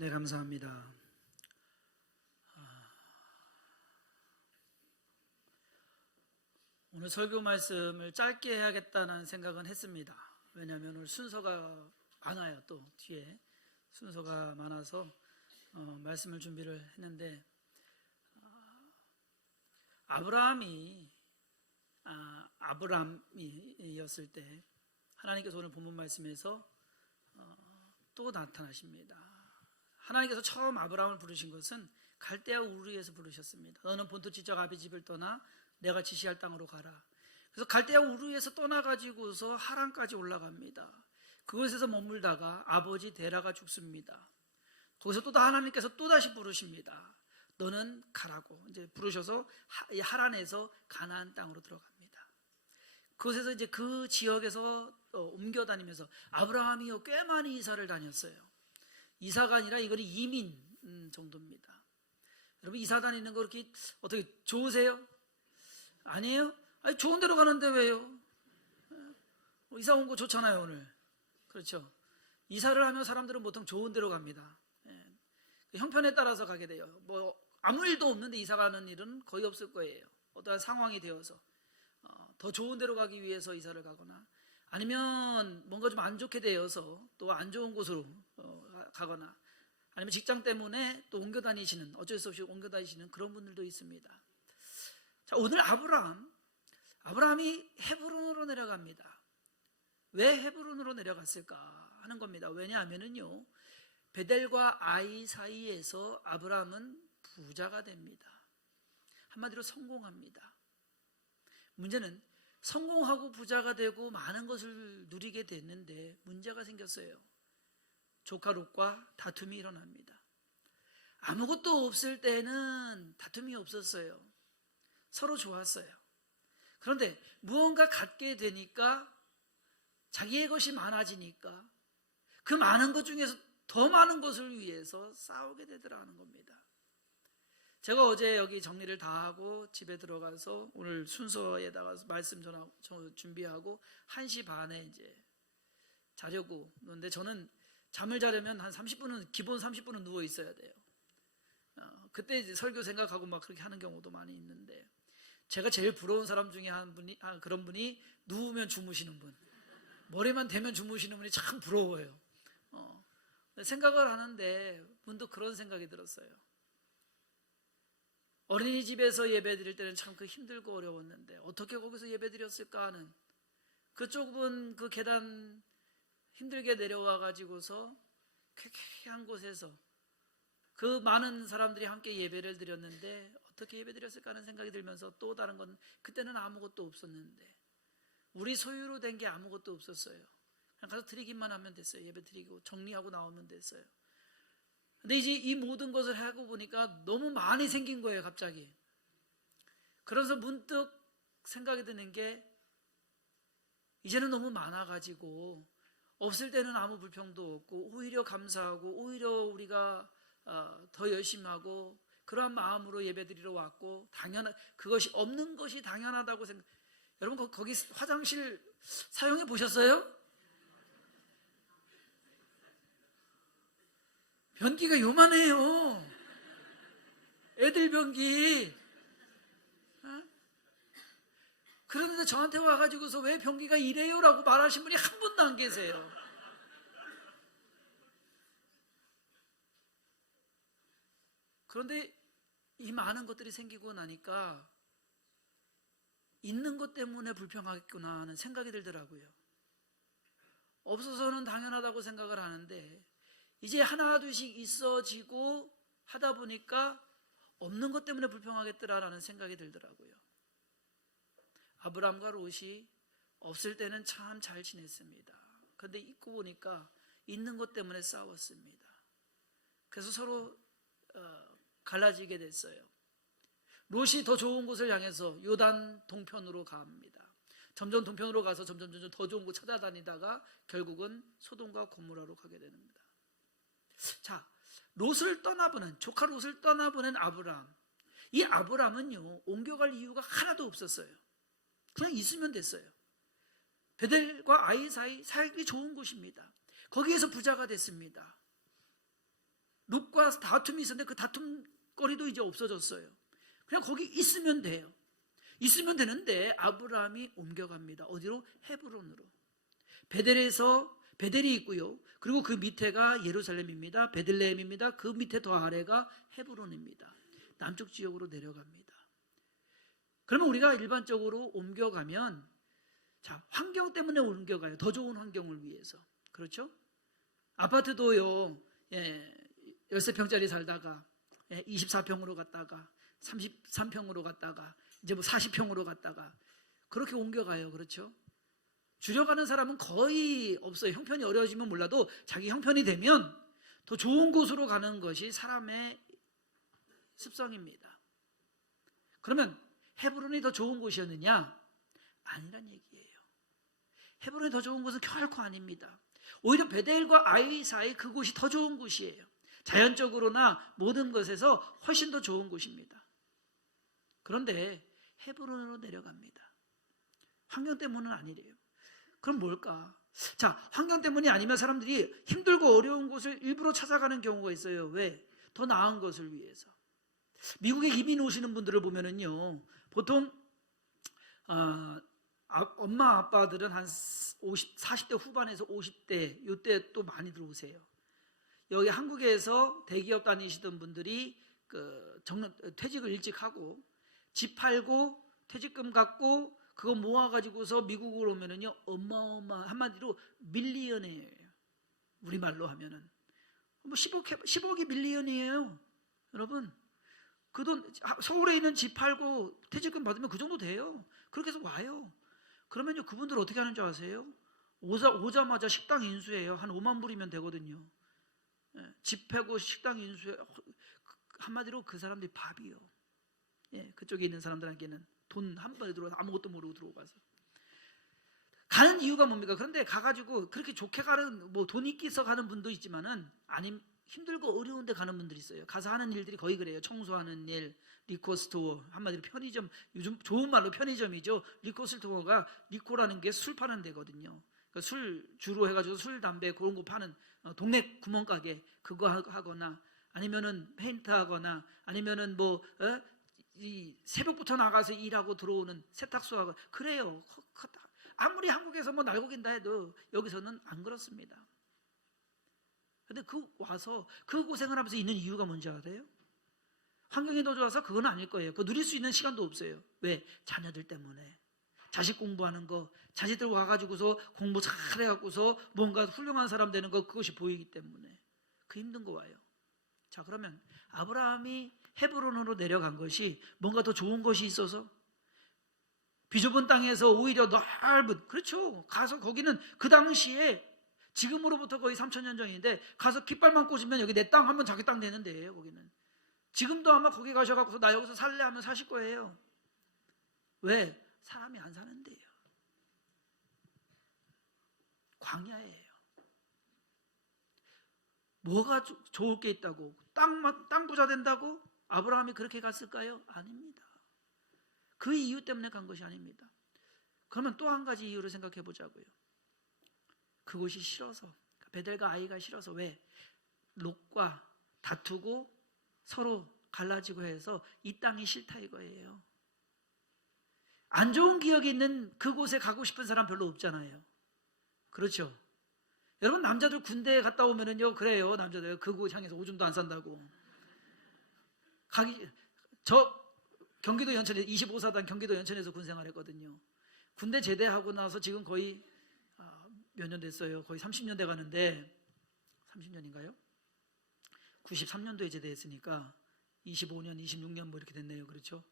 네, 감사합니다. 오늘 설교 말씀을 짧게 해야겠다는 생각은 했습니다. 왜냐하면 오늘 순서가 많아요. 또 뒤에 순서가 많아서 말씀을 준비를 했는데, 아브람이었을 때 하나님께서 오늘 본문 말씀에서 또 나타나십니다. 하나님께서 처음 아브라함을 부르신 것은 갈대아 우르에서 부르셨습니다. 너는 본토 지적 아비 집을 떠나 내가 지시할 땅으로 가라. 그래서 갈대아 우르에서 떠나가지고서 하란까지 올라갑니다. 그곳에서 머물다가 아버지 데라가 죽습니다. 거기서 또 하나님께서 또다시 부르십니다. 너는 가라고 이제 부르셔서 하란에서 가나안 땅으로 들어갑니다. 그곳에서 이제 그 지역에서 옮겨 다니면서 아브라함이 꽤 많이 이사를 다녔어요. 이사가 아니라 이거는 이민 정도입니다. 여러분, 이사 다니는 거 그렇게 어떻게 좋으세요? 아니에요? 아니, 좋은 데로 가는데 왜요? 이사 온 거 좋잖아요, 오늘. 그렇죠? 이사를 하면 사람들은 보통 좋은 데로 갑니다. 형편에 따라서 가게 돼요. 뭐 아무 일도 없는데 이사 가는 일은 거의 없을 거예요. 어떠한 상황이 되어서 더 좋은 데로 가기 위해서 이사를 가거나, 아니면 뭔가 좀 안 좋게 되어서 또 안 좋은 곳으로 가거나, 아니면 직장 때문에 또 옮겨 다니시는, 어쩔 수 없이 옮겨 다니시는 그런 분들도 있습니다. 자, 오늘 아브라함이 헤브론으로 내려갑니다. 왜 헤브론으로 내려갔을까 하는 겁니다. 왜냐하면요, 베델과 아이 사이에서 아브라함은 부자가 됩니다. 한마디로 성공합니다. 문제는 성공하고 부자가 되고 많은 것을 누리게 됐는데 문제가 생겼어요. 조카 롯과 다툼이 일어납니다. 아무것도 없을 때는 다툼이 없었어요. 서로 좋았어요. 그런데 무언가 갖게 되니까, 자기의 것이 많아지니까 그 많은 것 중에서 더 많은 것을 위해서 싸우게 되더라는 겁니다. 제가 어제 여기 정리를 다 하고 집에 들어가서 오늘 순서에다가 말씀 준비하고 1시 반에 이제 자려고. 그런데 저는 잠을 자려면 한 30분은, 기본 30분은 누워 있어야 돼요. 그때 이제 설교 생각하고 막 그렇게 하는 경우도 많이 있는데, 제가 제일 부러운 사람 중에 그런 분이 누우면 주무시는 분, 머리만 대면 주무시는 분이 참 부러워요. 생각을 하는데 문득 그런 생각이 들었어요. 어린이집에서 예배 드릴 때는 참 힘들고 어려웠는데 어떻게 거기서 예배 드렸을까 하는, 그 좁은 그 계단 힘들게 내려와 가지고서 쾌쾌한 곳에서 그 많은 사람들이 함께 예배를 드렸는데 어떻게 예배 드렸을까 하는 생각이 들면서, 또 다른 건 그때는 아무것도 없었는데, 우리 소유로 된 게 아무것도 없었어요. 그냥 가서 드리기만 하면 됐어요. 예배 드리고 정리하고 나오면 됐어요. 근데 이제 이 모든 것을 하고 보니까 너무 많이 생긴 거예요, 갑자기. 그래서 문득 생각이 드는 게, 이제는 너무 많아가지고 없을 때는 아무 불평도 없고 오히려 감사하고 오히려 우리가 더 열심히 하고 그러한 마음으로 예배드리러 왔고, 그것이 없는 것이 당연하다고 생각. 여러분, 거기 화장실 사용해 보셨어요? 변기가 요만해요. 애들 변기. 그런데 저한테 와가지고서 왜 변기가 이래요? 라고 말하신 분이 한 분도 안 계세요. 그런데 이 많은 것들이 생기고 나니까 있는 것 때문에 불평하겠구나 하는 생각이 들더라고요. 없어서는 당연하다고 생각을 하는데 이제 하나 둘씩 있어지고 하다 보니까 없는 것 때문에 불평하겠더라라는 생각이 들더라고요. 아브람과 롯이 없을 때는 참 잘 지냈습니다. 그런데 있고 보니까 있는 것 때문에 싸웠습니다. 그래서 서로 갈라지게 됐어요. 롯이 더 좋은 곳을 향해서 요단 동편으로 갑니다. 점점 동편으로 가서 점점 더 좋은 곳 찾아다니다가 결국은 소돔과 고모라로 가게 됩니다. 자, 조카 롯을 떠나보낸 아브람. 이 아브람은요, 옮겨갈 이유가 하나도 없었어요. 그냥 있으면 됐어요. 베델과 아이 사이 살기 좋은 곳입니다. 거기에서 부자가 됐습니다. 롯과 다툼이 있었는데 그 다툼거리도 이제 없어졌어요. 그냥 거기 있으면 돼요. 있으면 되는데 아브라함이 옮겨갑니다. 어디로? 헤브론으로. 베델이 있고요. 그리고 그 밑에가 예루살렘입니다. 베들레헴입니다. 그 밑에 더 아래가 헤브론입니다. 남쪽 지역으로 내려갑니다. 그러면 우리가 일반적으로 옮겨가면 자, 환경 때문에 옮겨가요. 더 좋은 환경을 위해서. 그렇죠? 아파트도요. 13평짜리 살다가 24평으로 갔다가 33평으로 갔다가 이제 뭐 40평으로 갔다가 그렇게 옮겨가요. 그렇죠? 줄여가는 사람은 거의 없어요. 형편이 어려워지면 몰라도 자기 형편이 되면 더 좋은 곳으로 가는 것이 사람의 습성입니다. 그러면 헤브론이 더 좋은 곳이었느냐? 아니란 얘기예요. 헤브론이 더 좋은 곳은 결코 아닙니다. 오히려 베델과 아이 사이 그곳이 더 좋은 곳이에요. 자연적으로나 모든 것에서 훨씬 더 좋은 곳입니다. 그런데 헤브론으로 내려갑니다. 환경 때문은 아니래요. 그럼 뭘까? 자, 환경 때문이 아니면 사람들이 힘들고 어려운 곳을 일부러 찾아가는 경우가 있어요. 왜? 더 나은 것을 위해서. 미국에 이민 오시는 분들을 보면은요, 보통 엄마 아빠들은 한 40대 후반에서 50대 요때 또 많이 들어오세요. 여기 한국에서 대기업 다니시던 분들이 퇴직을 일찍 하고 집 팔고 퇴직금 갖고 그거 모아가지고서 미국으로 오면은요, 어마어마, 한마디로 밀리언이에요. 우리말로 하면은. 뭐 10억이 밀리언이에요. 여러분. 그 돈, 서울에 있는 집 팔고 퇴직금 받으면 그 정도 돼요. 그렇게 해서 와요. 그러면요, 그분들 어떻게 하는 줄 아세요? 오자마자 식당 인수해요. 한 5만 불이면 되거든요. 집 패고 식당 인수해. 한마디로 그 사람들이 밥이요. 그쪽에 있는 사람들에게는 돈 한 번에 들어와서 아무것도 모르고 들어가서 가는 이유가 뭡니까? 그런데 가가지고 그렇게 좋게 가는 뭐 돈 있기 있어 가는 분도 있지만은 아님 힘들고 어려운데 가는 분들이 있어요. 가서 하는 일들이 거의 그래요. 청소하는 일, 리코스토어, 한마디로 편의점, 요즘 좋은 말로 편의점이죠. 리코스토어가 리코라는 게 술 파는 데거든요. 그러니까 술 주로 해가지고 술, 담배 그런 거 파는 동네 구멍가게 그거 하거나 아니면은 페인트 하거나 아니면은 뭐 이 새벽부터 나가서 일하고 들어오는 세탁소 하고 그래요. 아무리 한국에서 뭐 날고긴다 해도 여기서는 안 그렇습니다. 근데 와서 그 고생을 하면서 있는 이유가 뭔지 알아요? 환경이 더 좋아서 그건 아닐 거예요. 그거 누릴 수 있는 시간도 없어요. 왜? 자녀들 때문에. 자식 공부하는 거, 자식들 와가지고서 공부 잘해갖고서 뭔가 훌륭한 사람 되는 거, 그것이 보이기 때문에 그 힘든 거 와요. 자, 그러면 아브라함이 헤브론으로 내려간 것이 뭔가 더 좋은 것이 있어서 비좁은 땅에서 오히려 넓은, 그렇죠. 가서 거기는 그 당시에 지금으로부터 거의 3,000년 전인데 가서 깃발만 꽂으면 여기 내 땅 하면 자기 땅 되는 데예요. 거기는 지금도 아마 거기 가셔갖고 나 여기서 살래 하면 사실 거예요. 왜? 사람이 안 사는 데예요. 광야예요. 뭐가 좋을 게 있다고? 땅 부자 된다고? 아브라함이 그렇게 갔을까요? 아닙니다. 그 이유 때문에 간 것이 아닙니다. 그러면 또 한 가지 이유를 생각해 보자고요. 그곳이 싫어서, 베델과 아이가 싫어서. 왜? 롯과 다투고 서로 갈라지고 해서 이 땅이 싫다 이거예요. 안 좋은 기억이 있는 그곳에 가고 싶은 사람 별로 없잖아요. 그렇죠? 여러분, 남자들 군대에 갔다 오면은요, 그래요. 남자들 그곳 향해서 오줌도 안 싼다고. 경기도 연천에 25사단 경기도 연천에서 군 생활했거든요. 군대 제대하고 나서 지금 거의 몇 년 됐어요. 거의 30년 돼 가는데 30년인가요? 93년도에 제대했으니까 25년, 26년 뭐 이렇게 됐네요. 그렇죠?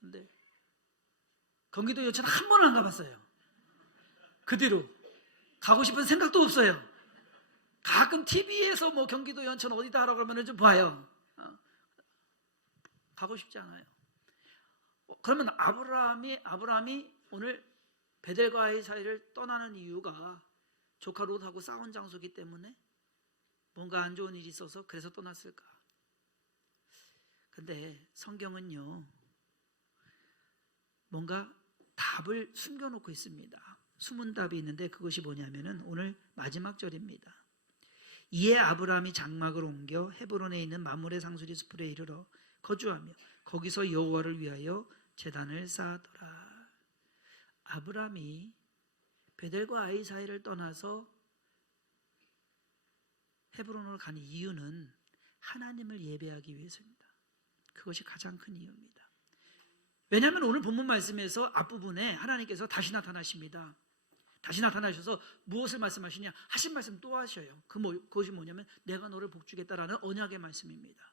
근데 경기도 연천 한 번은 안 가봤어요. 그 뒤로 가고 싶은 생각도 없어요. 가끔 TV에서 뭐 경기도 연천 어디다 하라고 그러면 좀 봐요. 가고 싶지 않아요. 그러면 아브라함이 오늘 베델과 아이 사이를 떠나는 이유가 조카 롯하고 싸운 장소이기 때문에 뭔가 안 좋은 일이 있어서 그래서 떠났을까? 근데 성경은요, 뭔가 답을 숨겨놓고 있습니다. 숨은 답이 있는데 그것이 뭐냐면은 오늘 마지막 절입니다. 이에 아브라함이 장막을 옮겨 헤브론에 있는 마므레 상수리 숲에 이르러 거주하며 거기서 여호와를 위하여 제단을 쌓았더라. 아브라함이 베델과 아이 사이를 떠나서 헤브론으로 간 이유는 하나님을 예배하기 위해서입니다. 그것이 가장 큰 이유입니다. 왜냐하면 오늘 본문 말씀에서 앞부분에 하나님께서 다시 나타나십니다. 다시 나타나셔서 무엇을 말씀하시냐? 하신 말씀 또 하셔요. 그것이 뭐냐면 내가 너를 복주겠다라는 언약의 말씀입니다.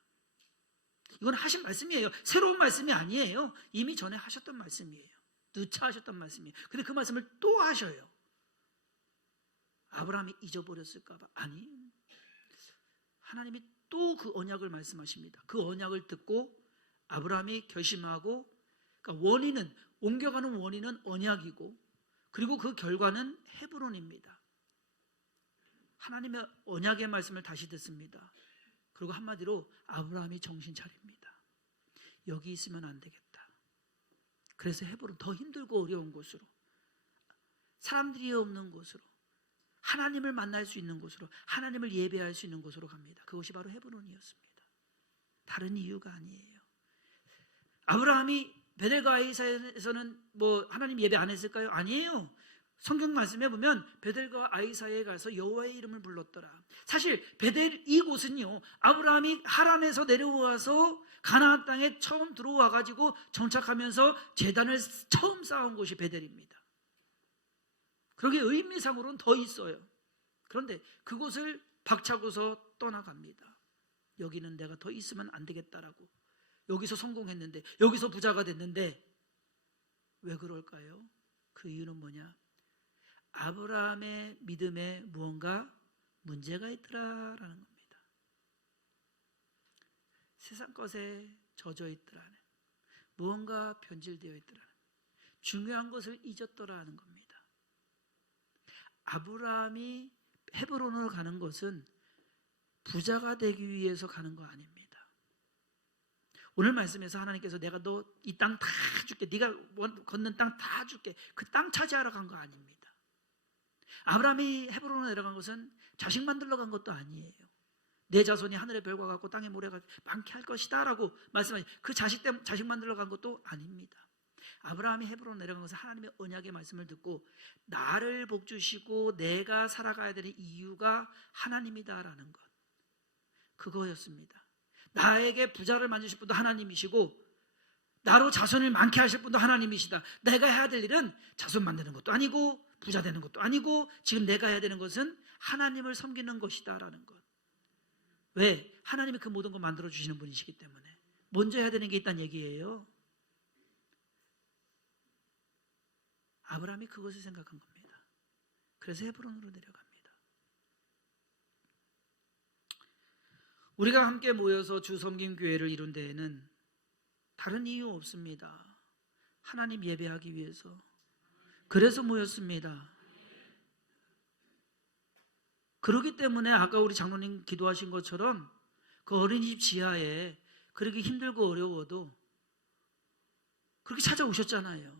이건 하신 말씀이에요. 새로운 말씀이 아니에요. 이미 전에 하셨던 말씀이에요. 누차 하셨던 말씀이에요. 근데 그 말씀을 또 하셔요. 아브라함이 잊어버렸을까 봐? 아니, 하나님이 또 그 언약을 말씀하십니다. 그 언약을 듣고 아브라함이 결심하고, 그러니까 원인은, 옮겨가는 원인은 언약이고, 그리고 그 결과는 헤브론입니다. 하나님의 언약의 말씀을 다시 듣습니다. 그리고 한마디로 아브라함이 정신 차립니다. 여기 있으면 안 되겠다. 그래서 헤브론, 더 힘들고 어려운 곳으로, 사람들이 없는 곳으로, 하나님을 만날 수 있는 곳으로, 하나님을 예배할 수 있는 곳으로 갑니다. 그것이 바로 헤브론이었습니다. 다른 이유가 아니에요. 아브라함이 베델과 아이 사이에서는 뭐 하나님 예배 안 했을까요? 아니에요. 성경 말씀에 보면 베델과 아이 사이에 가서 여호와의 이름을 불렀더라. 사실 베델 이곳은요, 아브라함이 하란에서 내려와서 가나안 땅에 처음 들어와 가지고 정착하면서 제단을 처음 쌓은 곳이 베델입니다. 그러게 의미상으로는 더 있어요. 그런데 그곳을 박차고서 떠나갑니다. 여기는 내가 더 있으면 안 되겠다라고. 여기서 성공했는데, 여기서 부자가 됐는데 왜 그럴까요? 그 이유는 뭐냐? 아브라함의 믿음에 무언가 문제가 있더라라는 겁니다. 세상 것에 젖어 있더라는, 무언가 변질되어 있더라는, 중요한 것을 잊었더라는 겁니다. 아브라함이 헤브론으로 가는 것은 부자가 되기 위해서 가는 거 아닙니다. 오늘 말씀에서 하나님께서 내가 너 이 땅 다 줄게, 네가 걷는 땅 다 줄게, 그 땅 차지하러 간 거 아닙니다. 아브라함이 헤브론으로 내려간 것은 자식 만들러 간 것도 아니에요. 내 자손이 하늘의 별과 같고 땅의 모래가 많게 할 것이다 라고 말씀하신 그 자식 만들러 간 것도 아닙니다. 아브라함이 헤브론으로 내려간 것은 하나님의 언약의 말씀을 듣고 나를 복주시고 내가 살아가야 되는 이유가 하나님이다라는 것, 그거였습니다. 나에게 부자를 만드실 분도 하나님이시고 나로 자손을 많게 하실 분도 하나님이시다. 내가 해야 될 일은 자손 만드는 것도 아니고 부자 되는 것도 아니고 지금 내가 해야 되는 것은 하나님을 섬기는 것이다라는 것. 왜? 하나님이 그 모든 걸 만들어주시는 분이시기 때문에 먼저 해야 되는 게 있다는 얘기예요. 아브라함이 그것을 생각한 겁니다. 그래서 헤브론으로 내려갑니다. 우리가 함께 모여서 주 섬김 교회를 이룬 데에는 다른 이유 없습니다. 하나님 예배하기 위해서. 그래서 모였습니다. 그렇기 때문에 아까 우리 장로님 기도하신 것처럼 그 어린이집 지하에 그렇게 힘들고 어려워도 그렇게 찾아오셨잖아요.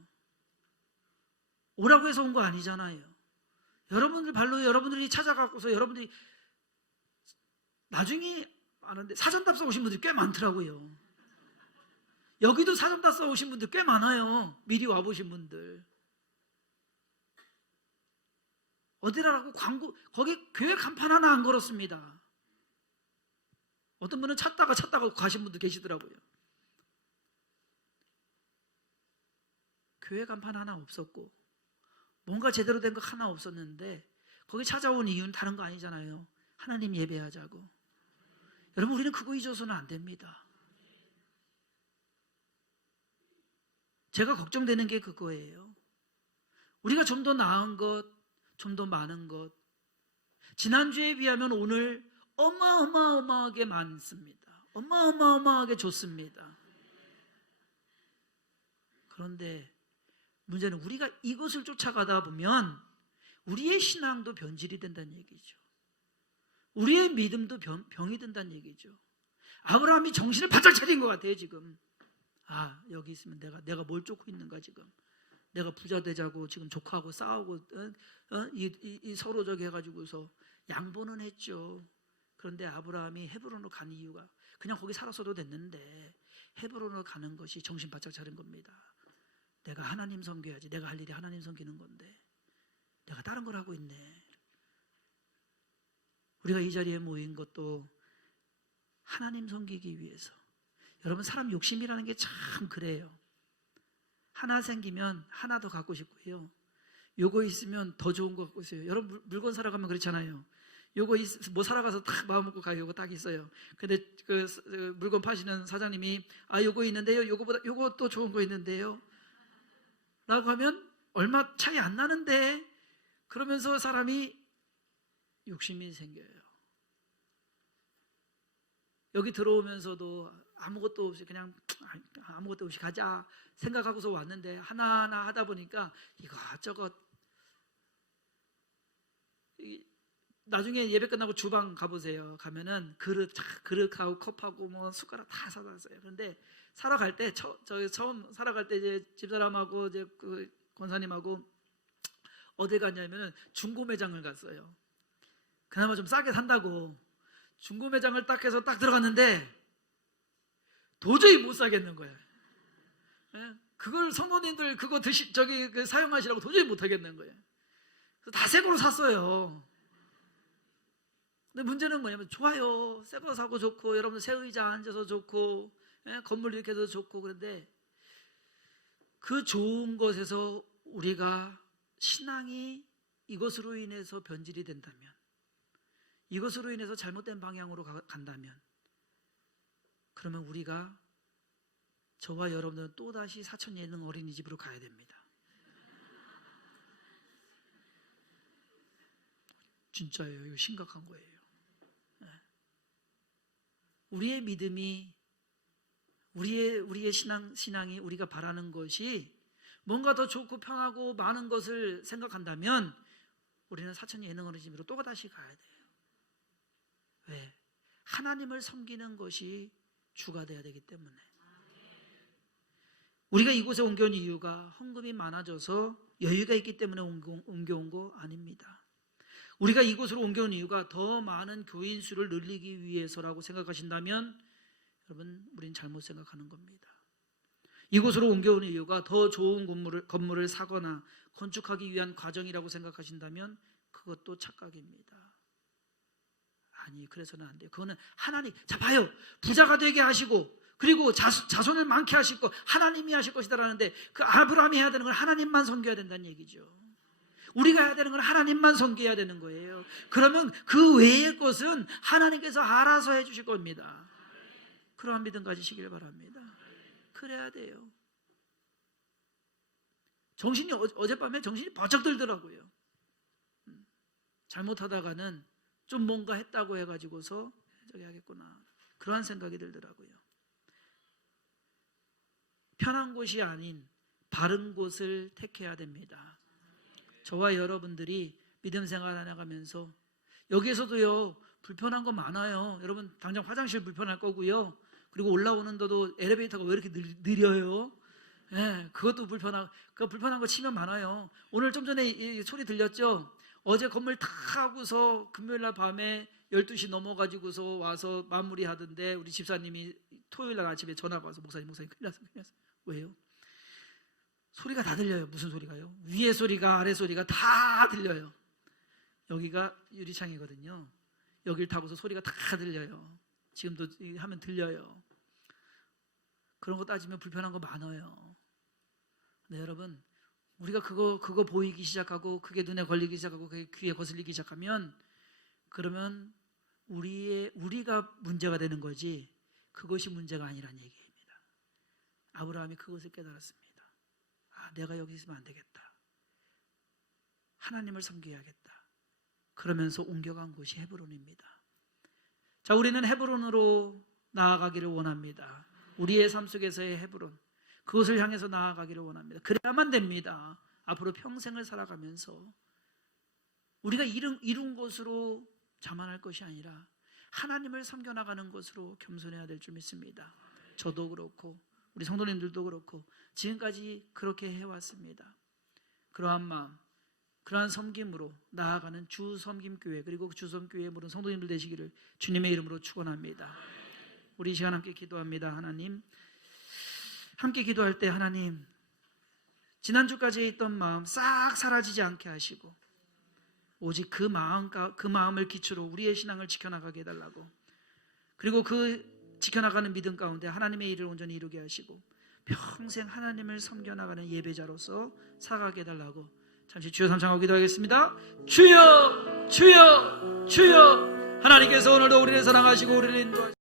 오라고 해서 온 거 아니잖아요. 여러분들 발로 여러분들이 찾아갖고서 여러분들이 나중에 아는데 사전답사 오신 분들이 꽤 많더라고요. 여기도 사전답사 오신 분들 꽤 많아요. 미리 와보신 분들. 어디라고 광고, 거기 교회 간판 하나 안 걸었습니다. 어떤 분은 찾다가 가신 분도 계시더라고요. 교회 간판 하나 없었고 뭔가 제대로 된 거 하나 없었는데 거기 찾아온 이유는 다른 거 아니잖아요. 하나님 예배하자고. 여러분, 우리는 그거 잊어서는 안 됩니다. 제가 걱정되는 게 그거예요. 우리가 좀 더 나은 것, 좀 더 많은 것, 지난주에 비하면 오늘 어마어마하게 많습니다. 어마어마하게 좋습니다. 그런데 문제는 우리가 이것을 쫓아가다 보면 우리의 신앙도 변질이 된다는 얘기죠. 우리의 믿음도 병이 든다는 얘기죠. 아브라함이 정신을 바짝 차린 것 같아요. 지금 여기 있으면 내가 뭘 쫓고 있는가. 지금 내가 부자 되자고 지금 조카하고 싸우고 서로 저기 해가지고서 양보는 했죠. 그런데 아브라함이 헤브론으로 간 이유가 그냥 거기 살았어도 됐는데 헤브론으로 가는 것이 정신 바짝 차린 겁니다. 내가 하나님 섬겨야지. 내가 할 일이 하나님 섬기는 건데 내가 다른 걸 하고 있네. 우리가 이 자리에 모인 것도 하나님 섬기기 위해서. 여러분, 사람 욕심이라는 게 참 그래요. 하나 생기면 하나 더 갖고 싶고요. 요거 있으면 더 좋은 거 갖고 있어요. 여러분, 물건 사러 가면 그렇잖아요. 요거 뭐 사러 가서 딱 마음 먹고 가요. 요거 딱 있어요. 근데 그 물건 파시는 사장님이 요거 있는데요. 요거 또 좋은 거 있는데요. 라고 하면 얼마 차이 안 나는데, 그러면서 사람이 욕심이 생겨요. 여기 들어오면서도 아무것도 없이 그냥 아무것도 없이 가자 생각하고서 왔는데 하나하나 하다 보니까 이것저것, 나중에 예배 끝나고 주방 가보세요. 가면은 그릇하고 컵하고 뭐 숟가락 다 사다 놨어요. 그런데 사러 갈 때, 처음 사러 갈 때 이제 집사람하고 이제 그 권사님하고 어디 갔냐면은 중고 매장을 갔어요. 그나마 좀 싸게 산다고 중고 매장을 딱 해서 딱 들어갔는데 도저히 못 사겠는 거예요. 그걸 성도님들 그거 사용하시라고 도저히 못 하겠는 거예요. 그래서 다 새 거로 샀어요. 근데 문제는 뭐냐면, 좋아요. 새 거 사고 좋고, 여러분 새 의자 앉아서 좋고, 건물 이렇게 해서 좋고, 그런데 그 좋은 것에서 우리가 신앙이 이것으로 인해서 변질이 된다면, 이것으로 인해서 잘못된 방향으로 간다면, 그러면 우리가, 저와 여러분들은 또다시 사천 예능 어린이집으로 가야 됩니다. 진짜예요. 이거 심각한 거예요. 우리의 믿음이, 우리의 신앙이 우리가 바라는 것이 뭔가 더 좋고 편하고 많은 것을 생각한다면 우리는 사천 예능 어린이집으로 또다시 가야 돼요. 왜? 하나님을 섬기는 것이 주가 되어야 되기 때문에. 우리가 이곳에 옮겨온 이유가 헌금이 많아져서 여유가 있기 때문에 옮겨온 거 아닙니다. 우리가 이곳으로 옮겨온 이유가 더 많은 교인 수를 늘리기 위해서라고 생각하신다면 여러분, 우린 잘못 생각하는 겁니다. 이곳으로 옮겨온 이유가 더 좋은 건물을 사거나 건축하기 위한 과정이라고 생각하신다면 그것도 착각입니다. 아니, 그래서는 안 돼요. 그거는 하나님, 자 봐요. 부자가 되게 하시고 그리고 자손을 많게 하실 거 하나님이 하실 것이다라는데, 그 아브라함이 해야 되는 건 하나님만 섬겨야 된다는 얘기죠. 우리가 해야 되는 건 하나님만 섬겨야 되는 거예요. 그러면 그 외의 것은 하나님께서 알아서 해주실 겁니다. 그러한 믿음 가지시길 바랍니다. 그래야 돼요. 어젯밤에 정신이 바짝 들더라고요. 잘못하다가는 좀 뭔가 했다고 해가지고서 저기 하겠구나, 그러한 생각이 들더라고요. 편한 곳이 아닌 바른 곳을 택해야 됩니다. 저와 여러분들이 믿음 생활 하나가면서 여기에서도요 불편한 거 많아요. 여러분, 당장 화장실 불편할 거고요. 그리고 올라오는 데도 엘리베이터가 왜 이렇게 느려요? 그것도 불편한 거 치면 많아요. 오늘 좀 전에 이 소리 들렸죠? 어제 건물 다 하고서 금요일날 밤에 12시 넘어가지고서 와서 마무리하던데, 우리 집사님이 토요일날 아침에 전화가 와서 목사님 큰일 났어. 왜요? 소리가 다 들려요. 무슨 소리가요? 위에 소리가 아래 소리가 다 들려요. 여기가 유리창이거든요. 여길 타고서 소리가 다 들려요. 지금도 하면 들려요. 그런 거 따지면 불편한 거 많아요. 네, 여러분, 우리가 그거 보이기 시작하고 그게 눈에 걸리기 시작하고 그게 귀에 거슬리기 시작하면, 그러면 우리가 문제가 되는 거지 그것이 문제가 아니란 얘기입니다. 아브라함이 그것을 깨달았습니다. 내가 여기 있으면 안 되겠다. 하나님을 섬겨야겠다. 그러면서 옮겨간 곳이 헤브론입니다. 자, 우리는 헤브론으로 나아가기를 원합니다. 우리의 삶 속에서의 헤브론, 그것을 향해서 나아가기를 원합니다. 그래야만 됩니다. 앞으로 평생을 살아가면서 우리가 이룬 것으로 자만할 것이 아니라 하나님을 섬겨나가는 것으로 겸손해야 될 줄 믿습니다. 저도 그렇고 우리 성도님들도 그렇고 지금까지 그렇게 해왔습니다. 그러한 마음, 그러한 섬김으로 나아가는 주섬김교회 그리고 주섬교회 모든 성도님들 되시기를 주님의 이름으로 축원합니다. 우리 이 시간 함께 기도합니다. 하나님, 함께 기도할 때 하나님, 지난주까지 있던 마음 싹 사라지지 않게 하시고 오직 그 마음을 기초로 우리의 신앙을 지켜나가게 해달라고, 그리고 그 지켜나가는 믿음 가운데 하나님의 일을 온전히 이루게 하시고 평생 하나님을 섬겨나가는 예배자로서 살아가게 해달라고 잠시 주여 삼창하고 기도하겠습니다. 주여 주여 주여. 하나님께서 오늘도 우리를 사랑하시고 우리를 인도하시고